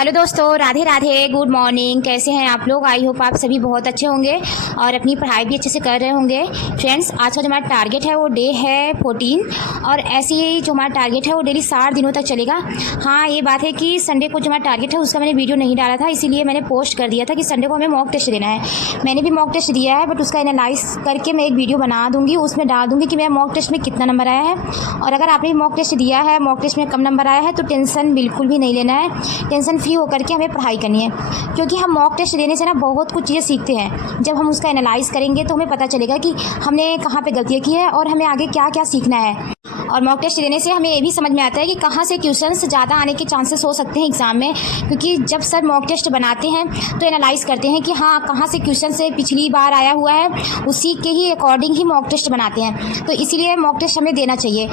Hello दोस्तों, Radhe Radhe, good morning. कैसे हैं आप लोग? आई होप आप सभी बहुत अच्छे होंगे और अपनी पढ़ाई भी अच्छे से कर रहे होंगे। फ्रेंड्स, आज का जो हमारा टारगेट है वो डे है 14 और ऐसे ही जो हमारा टारगेट है वो डेली 60 दिनों तक चलेगा। हाँ, ये बात है कि संडे को जो हमारा टारगेट है उसका मैंने वीडियो नहीं डाला था, इसीलिए मैंने पोस्ट कर दिया था कि संडे को हमें मॉक टेस्ट देना है। मैंने भी मॉक टेस्ट दिया है, बट उसका एनालाइज करके मैं एक वीडियो बना दूँगी, उसमें डाल दूँगी कि मेरा मॉक टेस्ट में कितना नंबर आया है। और अगर आपने मॉक टेस्ट दिया है, मॉक टेस्ट में कम नंबर आया है, तो टेंशन बिल्कुल भी नहीं लेना है। टेंशन फ्री होकर के हमें पढ़ाई करनी है, क्योंकि हम मॉक टेस्ट देने से ना बहुत कुछ चीज़ें सीखते हैं। जब हम उसका एनालाइज करेंगे तो हमें पता चलेगा कि हमने कहाँ पे गलतियाँ की है और हमें आगे क्या क्या सीखना है। और मॉक टेस्ट देने से हमें ये भी समझ में आता है कि कहाँ से क्वेश्चंस ज़्यादा आने के चांसेस हो सकते हैं एग्ज़ाम में, क्योंकि जब सर मॉक टेस्ट बनाते हैं तो एनालाइज करते हैं कि हाँ कहाँ से क्वेश्चन से पिछली बार आया हुआ है, उसी के ही अकॉर्डिंग ही मॉक टेस्ट बनाते हैं। तो इसीलिए मॉक टेस्ट हमें देना चाहिए।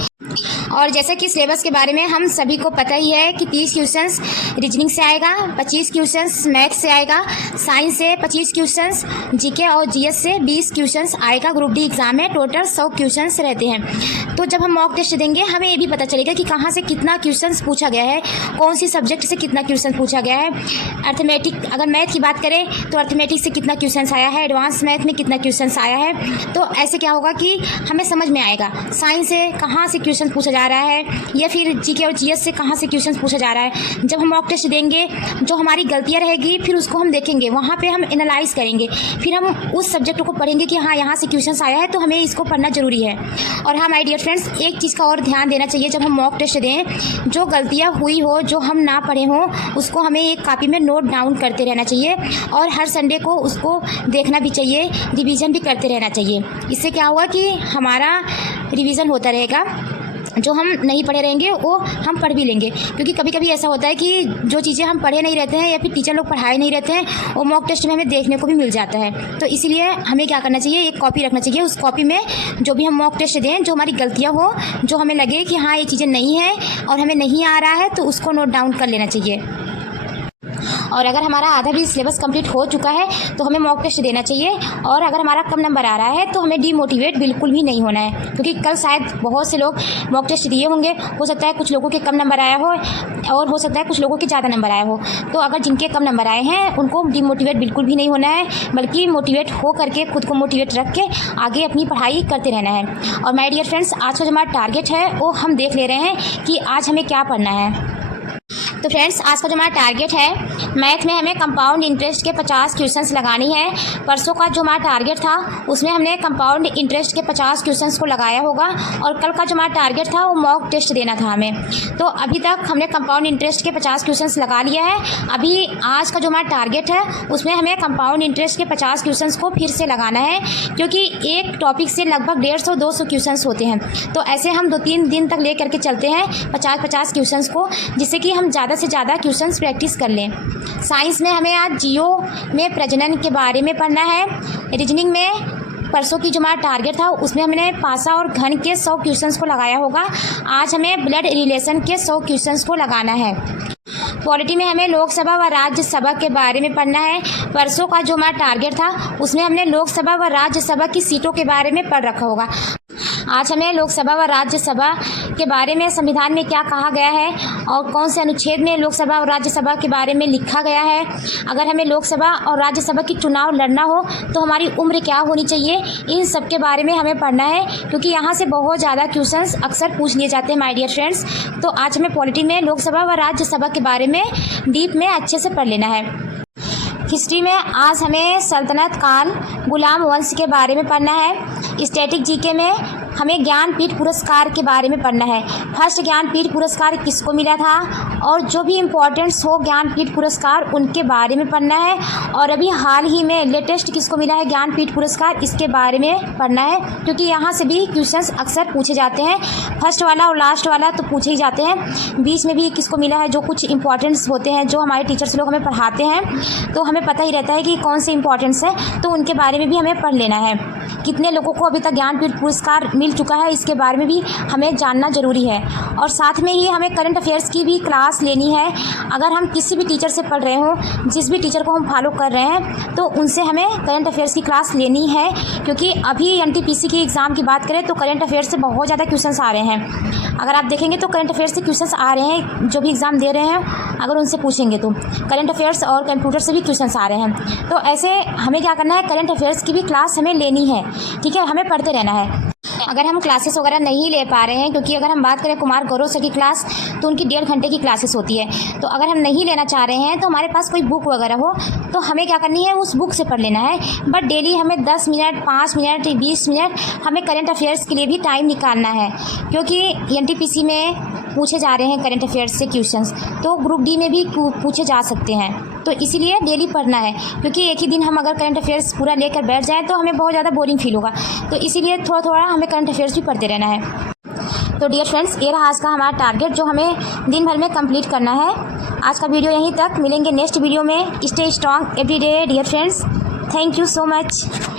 और जैसा कि सिलेबस के बारे में हम सभी को पता ही है कि 30 क्वेश्चंस रीजनिंग से आएगा, 25 क्वेश्चंस मैथ से आएगा, साइंस से 25 क्वेश्चंस, जीके और जीएस से 20 क्वेश्चंस आएगा। ग्रुप डी एग्जाम में टोटल 100 क्वेश्चंस रहते हैं। तो जब हम मॉक टेस्ट देंगे हमें ये भी पता चलेगा कि कहाँ से कितना क्वेश्चंस पूछा गया है, कौन सी सब्जेक्ट से कितना क्वेश्चन पूछा गया है। अर्थमेटिक, अगर मैथ की बात करें तो अर्थमेटिक से कितना क्वेश्चन आया है, एडवांस मैथ में कितना क्वेश्चन आया है। तो ऐसे क्या होगा कि हमें समझ में आएगा साइंस से कहाँ से क्वेश्चन पूछा जा रहा है, या फिर जीके और जीएस से कहाँ से क्वेश्चन पूछा जा रहा है। जब हम मॉक टेस्ट देंगे, जो हमारी गलतियाँ रहेगी फिर उसको हम देखेंगे, वहाँ पे हम एनालाइज करेंगे, फिर हम उस सब्जेक्ट को पढ़ेंगे कि हाँ यहाँ से क्वेश्चन आया है तो हमें इसको पढ़ना जरूरी है। और हाँ माय डियर फ्रेंड्स, एक चीज़ का और ध्यान देना चाहिए जब हम मॉक टेस्ट दें, जो गलतियाँ हुई हो, जो हम ना पढ़े हों, उसको हमें एक कॉपी में नोट डाउन करते रहना चाहिए और हर संडे को उसको देखना भी चाहिए, रिवीजन भी करते रहना चाहिए। इससे क्या होगा कि हमारा रिवीजन होता रहेगा, जो हम नहीं पढ़े रहेंगे वो हम पढ़ भी लेंगे। क्योंकि कभी कभी ऐसा होता है कि जो चीज़ें हम पढ़े नहीं रहते हैं या फिर टीचर लोग पढ़ाए नहीं रहते हैं, वो मॉक टेस्ट में हमें देखने को भी मिल जाता है। तो इसीलिए हमें क्या करना चाहिए, एक कॉपी रखना चाहिए। उस कॉपी में जो भी हम मॉक टेस्ट दें, जो हमारी गलतियाँ हो, जो हमें लगे कि हाँ ये चीज़ें नहीं है और हमें नहीं आ रहा है, तो उसको नोट डाउन कर लेना चाहिए। और अगर हमारा आधा भी सिलेबस कंप्लीट हो चुका है तो हमें मॉक टेस्ट देना चाहिए। और अगर हमारा कम नंबर आ रहा है तो हमें डीमोटिवेट बिल्कुल भी नहीं होना है, क्योंकि कल शायद बहुत से लोग मॉक टेस्ट दिए होंगे। हो सकता है कुछ लोगों के कम नंबर आया हो और हो सकता है कुछ लोगों के ज़्यादा नंबर आया हो। तो अगर जिनके कम नंबर आए हैं उनको डीमोटिवेट बिल्कुल भी नहीं होना है, बल्कि मोटिवेट हो करके, खुद को मोटिवेट रख के आगे अपनी पढ़ाई करते रहना है। और माय डियर फ्रेंड्स, आज का जो हमारा टारगेट है वो हम देख ले रहे हैं कि आज हमें क्या पढ़ना है। तो फ्रेंड्स, आज का जो हमारा टारगेट है, मैथ में हमें कंपाउंड इंटरेस्ट के 50 क्वेश्चंस लगानी है। परसों का जो हमारा टारगेट था उसमें हमने कंपाउंड इंटरेस्ट के 50 क्वेश्चंस को लगाया होगा, और कल का जो हमारा टारगेट था वो मॉक टेस्ट देना था हमें। तो अभी तक हमने कंपाउंड इंटरेस्ट के 50 क्वेश्चंस लगा लिया है। अभी आज का जो हमारा टारगेट है उसमें हमें कंपाउंड इंटरेस्ट के 50 क्वेश्चंस को फिर से लगाना है, क्योंकि एक टॉपिक से लगभग 150-200 क्वेश्चंस होते हैं। तो ऐसे हम 2-3 दिन तक ले करके चलते हैं 50-50 क्वेश्चंस को, जिससे कि हम ज़्यादा से ज़्यादा क्वेश्चंस प्रैक्टिस कर लें। साइंस में हमें आज जियो में प्रजनन के बारे में पढ़ना है। रीजनिंग में परसों की जो हमारा टारगेट था उसमें हमने पासा और घन के 100 क्वेश्चंस को लगाया होगा। आज हमें ब्लड रिलेशन के 100 क्वेश्चंस को लगाना है। पॉलिटी में हमें लोकसभा व राज्यसभा के बारे में पढ़ना है। परसों का जो हमारा टारगेट था उसमें हमने लोकसभा व राज्यसभा की सीटों के बारे में पढ़ रखा होगा। आज हमें लोकसभा व राज्यसभा के बारे में संविधान में क्या कहा गया है और कौन से अनुच्छेद में लोकसभा और राज्यसभा के बारे में लिखा गया है। अगर हमें लोकसभा और राज्यसभा की चुनाव लड़ना हो तो हमारी उम्र क्या होनी चाहिए, इन सब के बारे में हमें पढ़ना है, क्योंकि यहाँ से बहुत ज़्यादा क्वेश्चंस अक्सर पूछ लिए जाते हैं माय डियर फ्रेंड्स। तो आज हमें पॉलिटी में लोकसभा व राज्यसभा के बारे में डीप में अच्छे से पढ़ लेना है। हिस्ट्री में आज हमें सल्तनत काल, गुलाम वंश के बारे में पढ़ना है। स्टैटिक जीके में हमें ज्ञानपीठ पुरस्कार के बारे में पढ़ना है। फर्स्ट ज्ञानपीठ पुरस्कार किसको मिला था और जो भी इम्पोर्टेंट्स हो ज्ञानपीठ पुरस्कार उनके बारे में पढ़ना है। और अभी हाल ही में लेटेस्ट किसको मिला है ज्ञानपीठ पुरस्कार, इसके बारे में पढ़ना है, क्योंकि यहाँ से भी क्वेश्चंस अक्सर पूछे जाते हैं। फर्स्ट वाला और लास्ट वाला तो पूछे ही जाते हैं, बीच में भी किसको मिला है, जो कुछ इंपॉर्टेंट्स होते हैं, जो हमारे टीचर्स लोग हमें पढ़ाते हैं, तो हमें पता ही रहता है कि कौन से इंपॉर्टेंट्स हैं, तो उनके बारे में भी हमें पढ़ लेना है। कितने लोगों को अभी तक ज्ञानपीठ पुरस्कार मिल मिल चुका है, इसके बारे में भी हमें जानना ज़रूरी है। और साथ में ही हमें करंट अफेयर्स की भी क्लास लेनी है। अगर हम किसी भी टीचर से पढ़ रहे हों, जिस भी टीचर को हम फॉलो कर रहे हैं, तो उनसे हमें करंट अफेयर्स की क्लास लेनी है, क्योंकि अभी एनटीपीसी की एग्ज़ाम की बात करें तो करंट अफेयर्स से बहुत ज़्यादा क्वेश्चंस आ रहे हैं। अगर आप देखेंगे तो करंट अफेयर्स से क्वेश्चंस आ रहे हैं, जो भी एग्ज़ाम दे रहे हैं अगर उनसे पूछेंगे तो करंट अफेयर्स और कंप्यूटर से भी क्वेश्चंस आ रहे हैं। तो ऐसे हमें क्या करना है, करंट अफेयर्स की भी क्लास हमें लेनी है, ठीक है, हमें पढ़ते रहना है। अगर हम क्लासेस वगैरह नहीं ले पा रहे हैं, क्योंकि अगर हम बात करें कुमार गौरव सर की क्लास तो उनकी 1.5 घंटे की क्लासेस होती है, तो अगर हम नहीं लेना चाह रहे हैं तो हमारे पास कोई बुक वगैरह हो तो हमें क्या करनी है, उस बुक से पढ़ लेना है। बट डेली हमें 10 मिनट, 5 मिनट, 20 मिनट हमें करंट अफेयर्स के लिए भी टाइम निकालना है, क्योंकि एनटीपीसी में पूछे जा रहे हैं करंट अफेयर्स से क्वेश्चंस, तो ग्रुप डी में भी पूछे जा सकते हैं। तो इसीलिए डेली पढ़ना है, क्योंकि एक ही दिन हम अगर करंट अफेयर्स पूरा लेकर बैठ जाएँ तो हमें बहुत ज़्यादा बोरिंग फील होगा। तो इसीलिए थोड़ा थोड़ा हमें करंट अफेयर्स भी पढ़ते रहना है। तो डियर फ्रेंड्स, ये रहा आज का हमारा टारगेट जो हमें दिन भर में कंप्लीट करना है। आज का वीडियो यहीं तक, मिलेंगे नेक्स्ट वीडियो में। Stay strong every day dear friends, thank you so much.